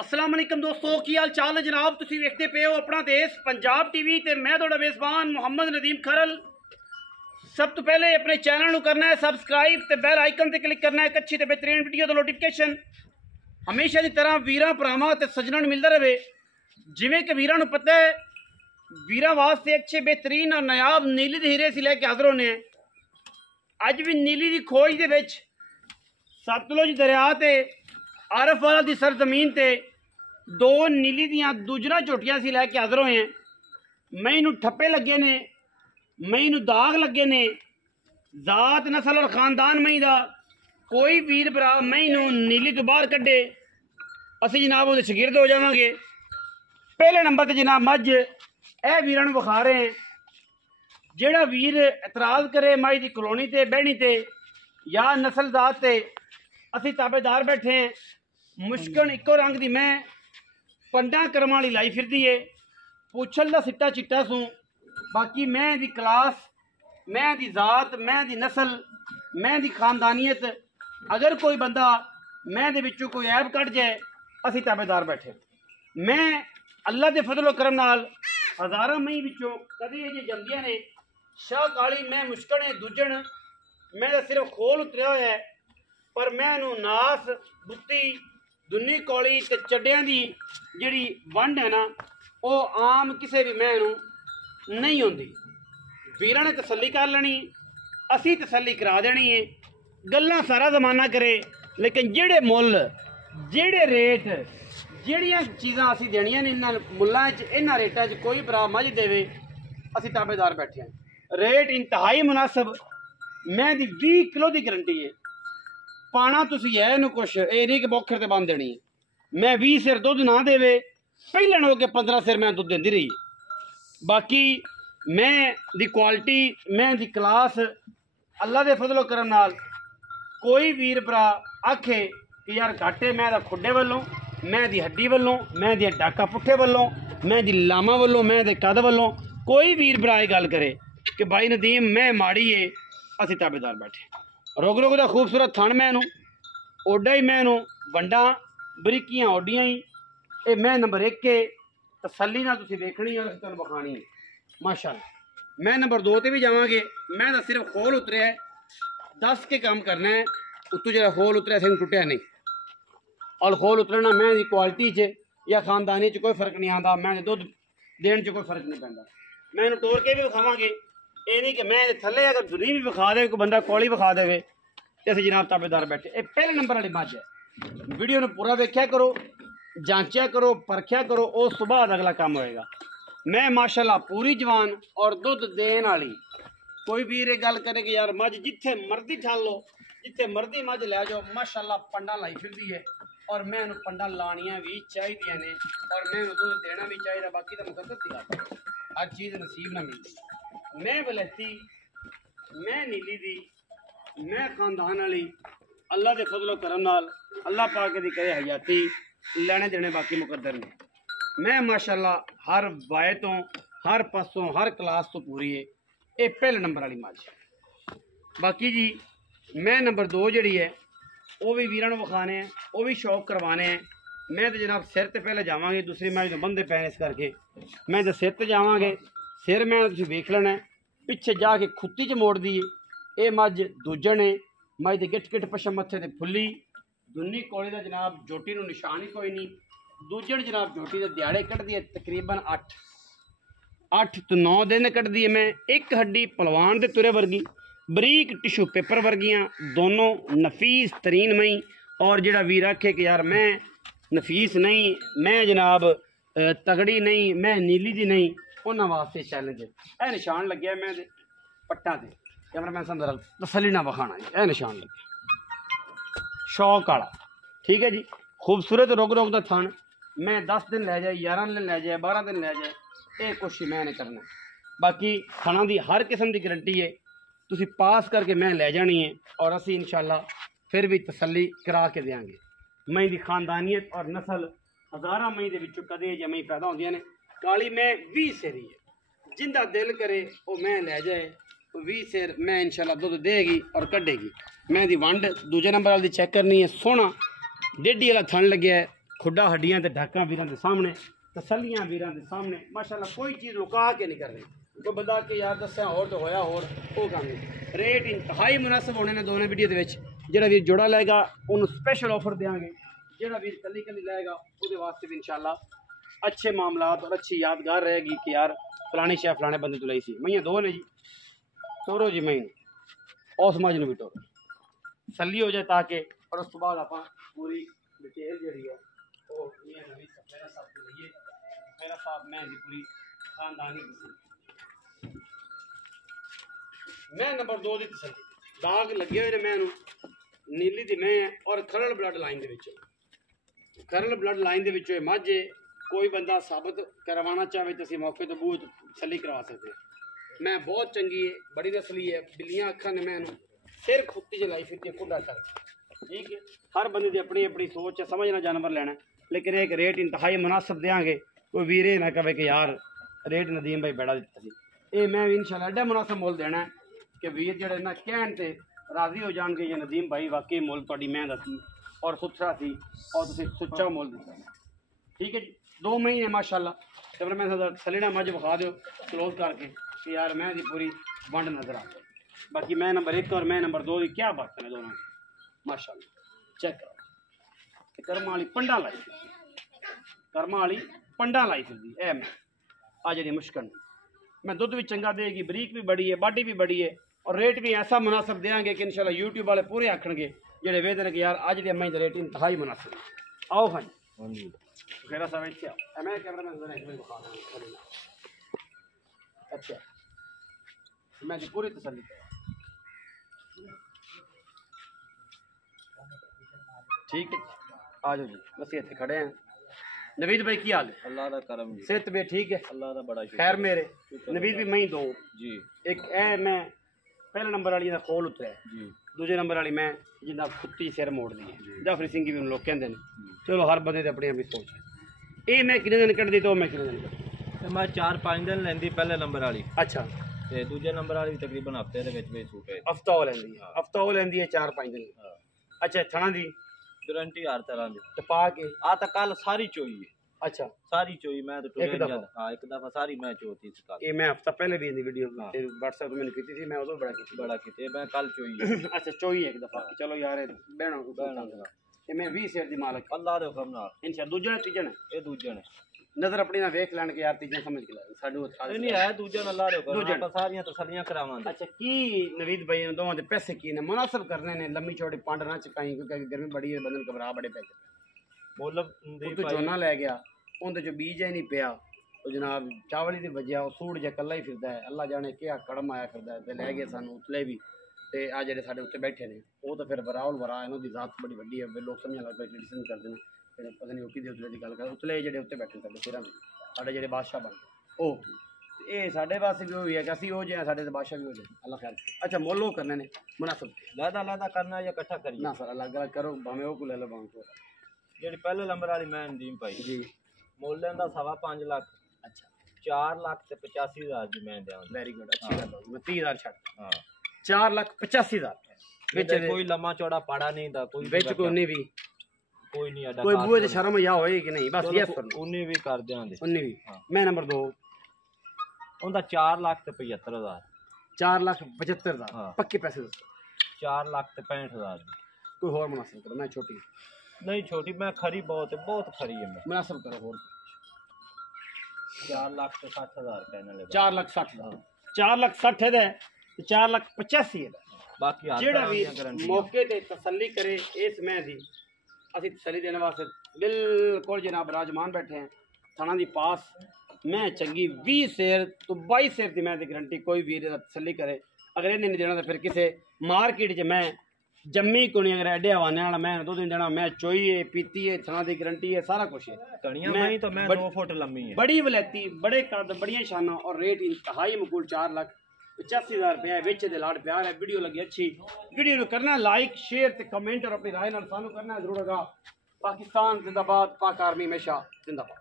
अस्सलाम वालेकुम दोस्तों की हाल चाल है जनाब। तुसी वेखते पे हो अपना देश पंजाब टीवी ते मैं तुहाडा मेज़बान मोहम्मद नदीम खरल। सब तो पहले अपने चैनल नू करना है सबसक्राइब ते बेल आइकन ते क्लिक करना है। एक अच्छी ते बेहतरीन वीडियो दा नोटिफिकेशन हमेशा की तरह वीरां भरावां ते सज्जनां नू मिलदा रहे। जिवें कि वीरां नू पता है वीरां वास्ते अच्छे बेहतरीन और नायाब नीली दे हीरे असीं लैके हाज़र होने हैं। अज भी नीली की खोज दे विच सतलुज दरिया ते आरफवाला की सरजमीन ते दो नीली दियां दूजरा झोटियां असीं लैके हाज़र होए हैं। मई नू ठप्पे लगे ने, मई नू दाग लगे ने। जात नस्ल और खानदान मई दा कोई वीर भरा मई नू नीली तो बाहर कड्डे असीं जनाब उहदे शगिर्द हो जावांगे। पहले नंबर ते जनाब मझ ए वीरां नू विखा रहे हैं। जिहड़ा वीर इतराज़ करे मई की कलोनी ते बहनी ते या नस्ल जात ते असीं ताबेदार बैठे हैं। मुश्कन इको रंग दी मैं पंडा करम वाली लाई फिरदी है। पुछल दा सिट्टा चिट्टा सूं। बाकी मैं दी क्लास, मैं दी जात, मैं दी नस्ल, मैं दी खानदानियत अगर कोई बंदा मैं दे विचों कोई ऐब कट जाए असीं ताबेदार बैठे। मैं अल्लाह के फजलो करम नाल हज़ारां मई विचों कदे जे जमदियां ने। शाह काली मैं मुश्कन है दूजण मैं तो सिर्फ खोल उतरिया होया है। पर मैं नू नास बुत्ती दुन्नी कौली ते चड्डियां दी जिहड़ी वंड है ना वो आम किसी भी मैं नू नहीं होंदी। वीरां ने तसल्ली कर लेनी, असी तसल्ली करा देनी है। गल्लां सारा जमाना करे लेकिन जेड़े मुल जेड़े रेट जेड़ियां चीज़ां असी देनियां ने इन्हां मुल्लां च इन्हां रेटां च कोई भरा मझ देवे असी ताबेदार बैठे हैं। रेट इंतहाई मुनासिब। मैं दी 20 किलो की गारंटी है। पाना तुसी है नू कुछ ये नहीं कि बौखर ते बंद देनी है। मैं 20 सिर दुध ना देवे पहले हो के 15 सिर मैं दुध देंदी रही। बाकी मैं दी क्वालिटी मैं दी क्लास अल्लाह दे फजलो करम नाल कोई वीर भरा आखे कि यार घाटे मैं दा खुडे वालों, मैं दी हड्डी वालों, मैं दी डाका पुट्ठे वालों, मैं दी लामा वालों, मैं दे कद वालों कोई वीर भरा गल करे कि भाई नदीम मैं माड़ी है असी ताबेदार बैठे। रुग रुग दा खूबसूरत थण मैनू ओडा ही मैनू वंडा बरीकियां ओडियां ही ये मैं नंबर 1 के तसल्ली नाल तुसीं देखनी है तुहानूं विखानी है माशाअल्लाह। मैं नंबर 2 ते भी जावांगे। मैं तो सिर्फ खोल उतरिया है 10 के काम करना है। उत्तों जो खोल उतरिया सिंह टुटिया नहीं और खोल उतरना मैं दी क्वालिटी च या खानदानी च कोई फर्क नहीं आता। मैं दुध देने च कोई फर्क नहीं पैंदा। मैं इन्हूं तोड़ के भी विखावांगे। ये नहीं कि मैं थले अगर दुनी भी विखा दे कोई बंदा कौली विखा देवे तो असीं जनाब ताबेदार बैठे। ये पहले नंबर वाली मझ है। वीडियो में पूरा वेख्या करो, जांचा करो, परख्या करो, उस तो बाद अगला काम होएगा। मैं माशाल्लाह पूरी जवान और दुध देने वाली। कोई वीर गल करे कि यार मझ जिथे मर्जी ठाल लो जिथे मर्जी मझ लै जाओ माशाल्लाह पंडा लाई फिरदी है और मैं उन्हें पंडा लानियां भी चाहिए ने और मैं दुध देना भी चाहिए। बाकी तो मुकद्दर दी गल हर चीज़ नसीब ना मिलती। मैं वलैती मैं नीली दी मैं खानदान वाली अल्लाह के फजलो करम नाल अल्लाह पाक दी करे हयाती लेने देने बाकी मुकद्दर ने। मैं माशाल्लाह हर वाय तो हर पासों हर क्लास तो पूरी है। ये पहले नंबर वाली मझ। बाकी जी मैं नंबर 2 जी है वो भी वीरां नूं विखाने हैं, वो भी शौक करवाने हैं। मैं तो जनाब सिर ते पहले जावांगे, दूसरी मझ तो बंदे पैने इस करके मैं तो सिर ते जावांगे। सिर मैं तुसीं वेख लेना पिछे जाके खुत्ती च मोड़ दी ये मझ दूजण है। मझ दे गिठ गिठ पछम मत्थे ते फुल्ली दुन्नी कौली दा जनाब जोटी नूं निशान ही कोई नहीं। दूजण जनाब जोटी दे दिहाड़े कढ़दी है तकरीबन 8 तो 9 दिन कढ़दी है। मैं एक हड्डी पलवान दे तुरे वर्गी बरीक टिशू पेपर वर्गियां दोनों नफीस तरीन मई। और जिहड़ा वीर आखे कि यार मैं नफीस नहीं मैं जनाब तगड़ी नहीं मैं नीली दी नहीं उन्होंने वास्ते चैलेंज है। निशान लगे मैं पट्टा से कैमरा मैन साहब तसली ना विखाना जी। यह निशान लगे शौक वाला ठीक है जी। खूबसूरत रुग रुग का थन मैं 10 दिन लै जाए 11 दिन लै जाए 12 दिन लै जाए ये कुछ मैं नहीं करना। बाकी थना की हर किस्म की गारंटी है तुसी पास करके मैं लै जानी है और असी इंशाल्लाह फिर भी तसल्ली करा के देंगे। मई की खानदानियत और नस्ल हज़ारां मई के कदे जे मई पैदा होंदियां ने। काली मैं 20 सिरी है जिंदा दिल करे वो मैं लै जाए 20 सिर मैं इंशाल्लाह दुध देगी और कढ़ेगी। मैं दी वंड दूजे नंबर वाली चेक करनी है। सोहना डेढ़ी वाला थन लगे है खुडा हड्डियां ते ढक्कां वीरां दे सामने, तसल्लियां वीरां दे सामने माशाल्लाह। कोई चीज़ लुका के नहीं कर रही। कोई बंदा के यार दस्या होर तो होया होर वो काम नहीं। रेट इंतहाई मुनासिब होने ने दोनों वीडियो दे विच। जेड़ा वीर जोड़ा लेगा उन्होंने स्पेशल ऑफर देंगे, जेड़ा वीर कली कली लेगा उसके वास्ते भी इंशाल्लाह अच्छे मामलात और अच्छी यादगार रहेगी कि यार फलानी शह फलाने बंदे तो लाई सी। मैं दो ने जी टोरो जी मैं और समाज ने भी टोरो सली हो जाए ताकि, और उस तो बाद आप पूरी डिटेल जी है वो मेरा साहब को लइए। मेरा साहब मैं जी पूरी खानदानी पसंद मैं नंबर 2 की तसल्ली दाग लगे हुए ने मैं नीली दी मैं और खरल ब्लड लाइन दे खरल ब्लड लाइन दे मझ कोई बंदा साबित करवाना चाहे तो मौके तो बूझ तसल्ली करवा सकते हैं। मैं बहुत चंगी है, बड़ी नस्ली है, बिल्लियाँ अखा ने मैं सिर खुत्ती जलाई फिरती खुदा कर। ठीक है, हर बंदे की अपनी अपनी सोच है, समझना जानवर लेना, लेकिन एक रेट इंतहाई मुनासिब देंगे। कोई वीरे ना कहे कि यार रेट नदीम भाई बड़ा दिता सी, ये मैं इंशाल्लाह एडा मुनासिब मुल देना है कि वीर जेडे ना कहन ते राजी हो जाएंगे ये नदीम भाई वाकई मुल थोड़ी मैं दसी और सुथरा सी और तुम सुच्चा मुल दिता। ठीक है जी, 2 महीने माशाल्लाह। तो फिर मैं सलीना मज विखा दो क्लोज करके कि यार मैं दी पूरी वंड नजर आ गई। बाकी मैं नंबर 1 और मैं नंबर 2 की क्या बात है दोनों माशाल्लाह। चेक करो कर्मा वाली पंडा लाई, कर्मा वाली पंडा लाई फिर ए मैं आ जी मुश्किल मैं दुध भी चंगा देगी, बरीक भी बड़ी है, बाडी भी बड़ी है और रेट भी ऐसा मुनासिब देंगे कि इंशाल्लाह यूट्यूब वाले पूरे आखणगे जेडे वेद ने कि यार अज दी अम्मा दा रेट इंतहाई मुनासिब। आओ हाँ जी मेरा सब इतने आओ मैं कैमरा मैन अच्छा मैं जी पूरी तसल्ली ठीक है। आ जाओ जी बस इतने खड़े हैं। नवीद भाई की हाल है? अल्लाह दा करम जी, सेहत भी ठीक है? अल्लाह दा बड़ा खैर मेरे नवीद भी मैं 2 जी, एक ए मैं पहले नंबर वाली दा खोल उतरे जी, दूजे नंबर वाली मैं जिंदा खुत्ती सिर मोड़ दी है जाफरी सिंह भी लोग कहते हैं। चलो हर बंदे अपनी अपनी सोच है। ये मैं कितने दिन कट दी तो मैं कितने दिन मैं 4-5 दिन लेंदी पहले नंबर वाली। अच्छा ते दूजे नंबर वाली तकरीबन हफ्ते दे विच सूट है। हफ्ता हो लेंदी है, हफ्ता हो लेंदी है 4-5 दिन। अच्छा थणा दी गारंटी हर तरह दी ते पा के आ ता कल सारी चोई है। अच्छा सारी चोई मैं तो एक दफा हां एक दफा सारी मैं चोती इस कल। ये मैं हफ्ता पहले भी इन वीडियो व्हाट्सएप पे मैंने की थी, मैं उधर बड़ा की मैं कल चोई है। अच्छा चोई एक दफा चलो यार बहनों को ये मैं 20 शेर दी मालिक अल्लाह दे हुक्म नाल इंशाल्लाह। दूजे ने तीजे ने ए दूजे ने नजर अपनी ना वेख लैन के यार तीजे समझ के ला साडू नहीं है दूजे ने अल्लाह दे हुक्म नाल सारियां तसल्लियां करावांगे। अच्छा की नवीद भाई ने दोवां दे पैसे की ने मुनासिब करने ने, लम्मी चौड़ी पांड ना चकाई क्योंकि गर्मी बड़ी है बंदन घबरा बड़े पैसे मोल तू झोना लै गया उनके चो बीज ही नहीं पिया तो जनाब चावल ही वजह वो सूट जो कला ही फिरदा है। अल्लाह जाने क्या कड़म आया फिरदा है। लै गए सानू उतले भी ते आ जेडे साडे उत्ते बैठे ने वो तो फिर बराउल वरा इन्हों की जात बड़ी वड्डी है, लोग समझ लग पे क्रिटिसिज्म करते हैं फिर पता नहीं ओकी दे उतले की गल कर उतले जेडे उत्ते बैठे साडे सिरां ते साडे जेडे बादशाह बन ओ ये साडे पास भी हुई है कि असीं हो जाए साडे ते बादशाह भी हो जाए अल्लाह खैर। अच्छा मोल वो करने ने मुनासिब लहदा करना या इकट्ठा करिए ना सर अलग अलग करो भावें वो को ले लो भावें को जेडी पहले नंबर वाली मैं नदीम भाई जी मोल लेंदा 5.5 लाख। अच्छा 4 लाख ते 85,000 दी मैं देवां। वेरी गुड अच्छी गल है। मैं 30,000 छट हां 4,85,000 विच कोई लम्मा चौड़ा पाड़ा नहीं दा कोई विच कोई नहीं भी कोई नहीं अड्डा कोई बुए ते शर्म या होए कि नहीं बस यस सर उन्नी भी कर देंगे उन्नी भी। मैं नंबर 2 उनका 4 लाख ते 75,000 4,75,000 पक्के पैसे दसो 4 लाख ते 65,000 कोई होर मुनासिब करो। मैं छोटी नहीं छोटी मैं खरी बहुत है, बहुत खरी है मैं मुनासिब करो होर 4 लाख ते 60,000 कहने लगे 4,60,000 4,60,000 है 4,85,000 है। बाकी जेड़ा भी मौके ते तसल्ली करे इस मैं दी असी तसल्ली देने वास्ते बिल्कुल जनाब राजमान बैठे हैं थाना दी पास मैं चंगी 20 शेर तो 22 शेर की मैं दी गारंटी कोई वीर तसल्ली करे। अगर इन्हें नहीं देना तो फिर किसी मार्केट च मैं जम्मी को नहीं, अगर एडे हवाने वाला मैं 2 दिन देना मैं चोई है पीती है थाना की गारंटी है सारा कुछ है। कड़ियां मैं तो मैं 2 फुट लंबी है बड़ी वलैती बड़े कद बड़िया शाना और रेट इंतहाई मकूल 4,85,000 रुपया है। विच दे लाड़ प्यार है। वीडियो लगी अच्छी वीडियो करना लाइक शेयर ते कमेंट और अपनी राय नाल सानू करना जरूर होगा। पाकिस्तान जिंदाबाद, पाक आर्मी हमेशा जिंदाबाद।